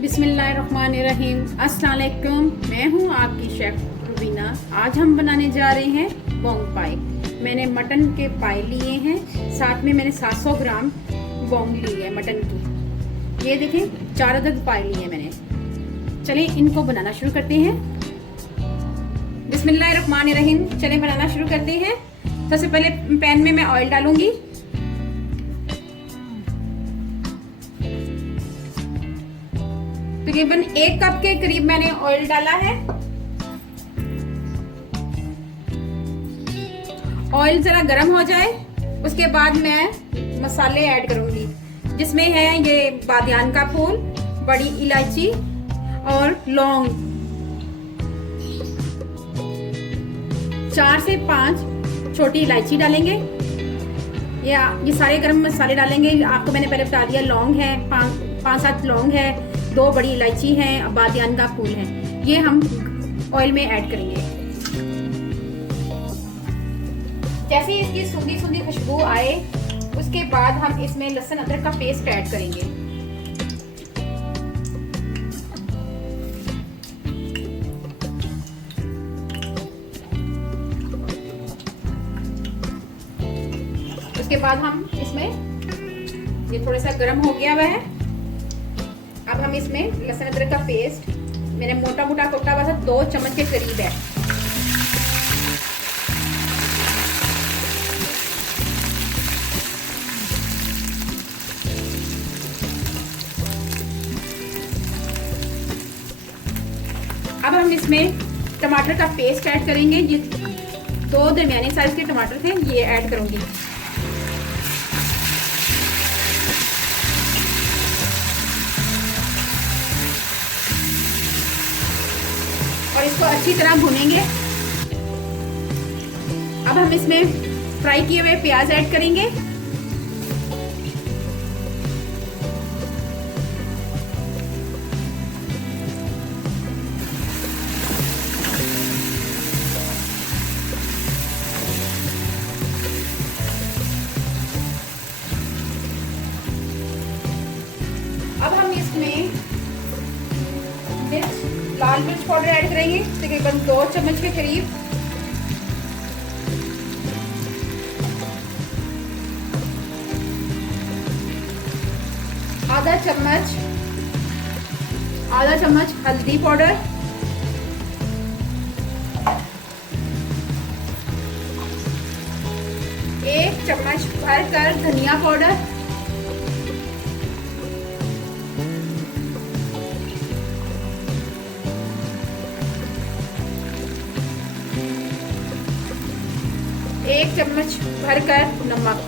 बिस्मिल्लाहिर्रहमानिर्रहीम। अस्सलाम वालेकुम। मैं हूँ आपकी शेफ रुबीना। आज हम बनाने जा रहे हैं बोंग पाई। मैंने मटन के पाई लिए हैं, साथ में मैंने 700 ग्राम बोंग ली है मटन की। ये देखें 4 अदद पाई लिए हैं मैंने। चलें इनको बनाना शुरू करते हैं। बिस्मिल्लाहिर्रहमानिर्रहीम। चलें बनाना शुरू करते हैं। सबसे पहले पैन में मैं ऑयल डालूंगी। तकरीबन 1 कप के करीब मैंने ऑयल डाला है। ऑयल जरा गर्म हो जाए उसके बाद मैं मसाले ऐड करूंगी, जिसमें है ये बादियान का फूल, बड़ी इलायची और लौंग। 4 से 5 छोटी इलायची डालेंगे। ये सारे गरम मसाले डालेंगे। आपको मैंने पहले बता दिया, लौंग है, 5-7 लौंग है, 2 बड़ी इलायची है, बादियान का फूल है। ये हम ऑयल में ऐड करेंगे। जैसे इसकी सूंधी सूंधी खुशबू आए उसके बाद हम इसमें लहसुन अदरक का पेस्ट ऐड करेंगे। उसके बाद हम इसमें, ये थोड़ा सा गर्म हो गया हुआ है, अब हम इसमें लहसुन अदरक का पेस्ट मैंने मोटा मोटा कोटा हुआ था 2 चम्मच के करीब है। अब हम इसमें टमाटर का पेस्ट ऐड करेंगे। ये 2 दरमियाने साइज के टमाटर थे, ये ऐड करूंगी। और इसको अच्छी तरह भूनेंगे। अब हम इसमें फ्राई किए हुए प्याज ऐड करेंगे। अब हम इसमें लाल मिर्च पाउडर ऐड करेंगे, तकरीबन 2 चम्मच के करीब। आधा चम्मच हल्दी पाउडर, 1 चम्मच भरकर धनिया पाउडर, 1 चम्मच भरकर नमक,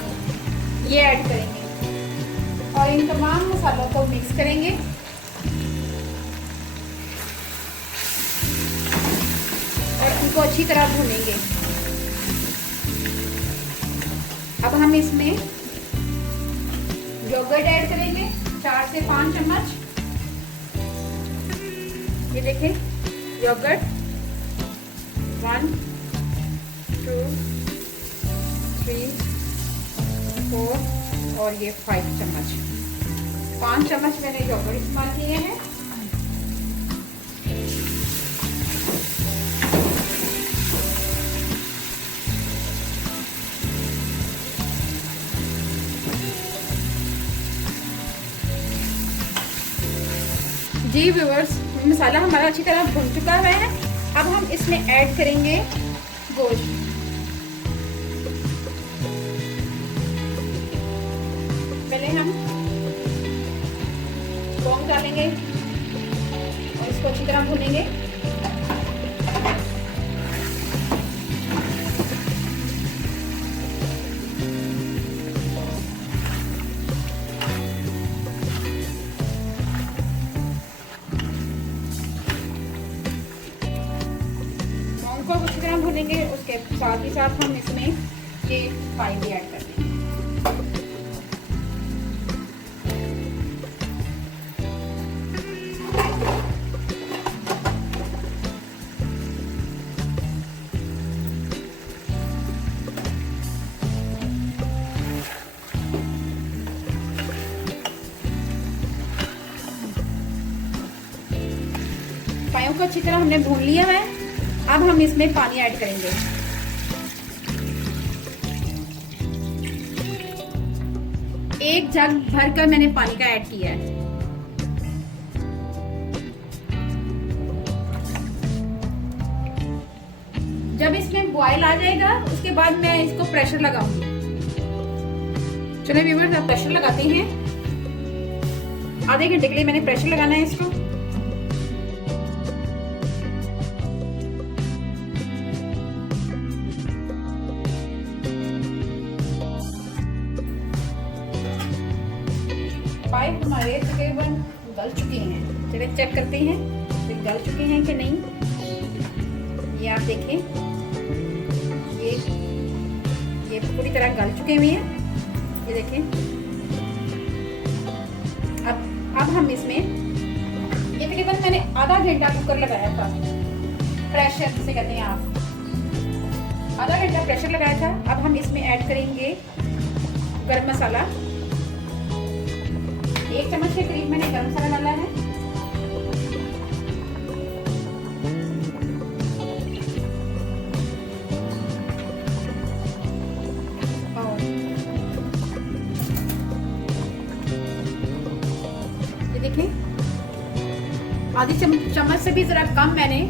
ये ऐड करेंगे और इन तमाम मसालों को मिक्स करेंगे। और इनको अच्छी तरह भूनेंगे। अब हम इसमें योगर्ट ऐड करेंगे, 4 से 5 चम्मच। ये देखिए योगर्ट 1 2 3 4 और ये 5 चम्मच, 5 चम्मच मैंने योगर्ट इस्तेमाल किए हैं। जी व्यूअर्स, मसाला हमारा अच्छी तरह भुन चुका है। अब हम इसमें ऐड करेंगे गोश्त। पहले हम लौंग डालेंगे और इसको अच्छी तरह भूनेंगे। लौंग को अच्छी तरह भूनेंगे। उसके साथ ही साथ हम इसमें ये पाई भी ऐड कर देंगे। पायों को अच्छी तरह हमने भून लिया है। अब हम इसमें पानी ऐड करेंगे। एक जग भर कर मैंने पानी का ऐड किया है। जब इसमें बॉयल आ जाएगा उसके बाद मैं इसको प्रेशर लगाऊंगी। चलिए व्यूअर्स, अब प्रेशर लगाते हैं। आधे घंटे के लिए मैंने प्रेशर लगाना है इसको। पाइप हमारे तकरीबन गल चुके हैं। चलिए चेक करते हैं कि गल चुके हैं कि नहीं। ये आप देखें, ये पूरी तरह गल चुके हुए हैं। ये देखें। अब हम इसमें, ये तकरीबन मैंने आधा घंटा कुकर लगाया था, प्रेशर जिसे कहते हैं आप, आधा घंटा प्रेशर लगाया था। अब हम इसमें ऐड करेंगे गरम मसाला। 1 चम्मच के करीब मैंने गरम मसाला डाला है। और ये देखें, आधी चम्मच से भी जरा कम मैंने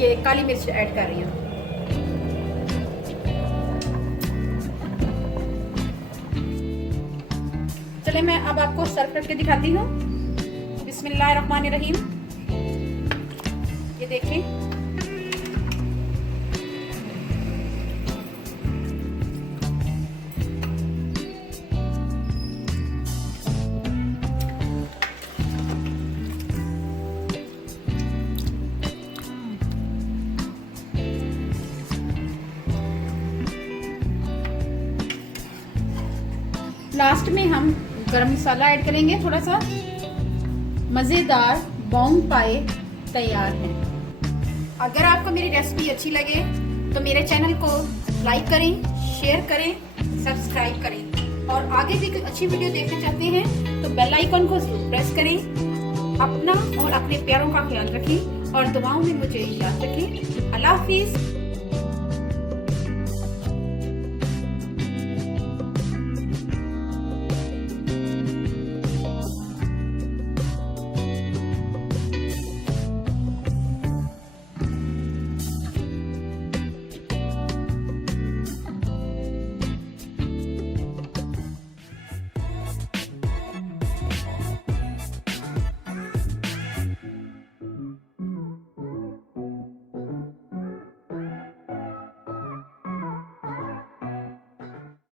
ये काली मिर्च ऐड कर रही हूँ। चले मैं अब आपको सर्व करके दिखाती हूँ। बिस्मिल्लाहिर्रहमानिर्रहीम। ये देखें, लास्ट में हम गरम मसाला ऐड करेंगे थोड़ा सा। मज़ेदार बोंग पाए तैयार है। अगर आपको मेरी रेसिपी अच्छी लगे तो मेरे चैनल को लाइक करें, शेयर करें, सब्सक्राइब करें। और आगे भी कुछ अच्छी वीडियो देखना चाहते हैं तो बेल आइकन को जरूर प्रेस करें। अपना और अपने प्यारों का ख्याल रखें और दुआओं में मुझे याद रखें। अल्लाह हाफिज़।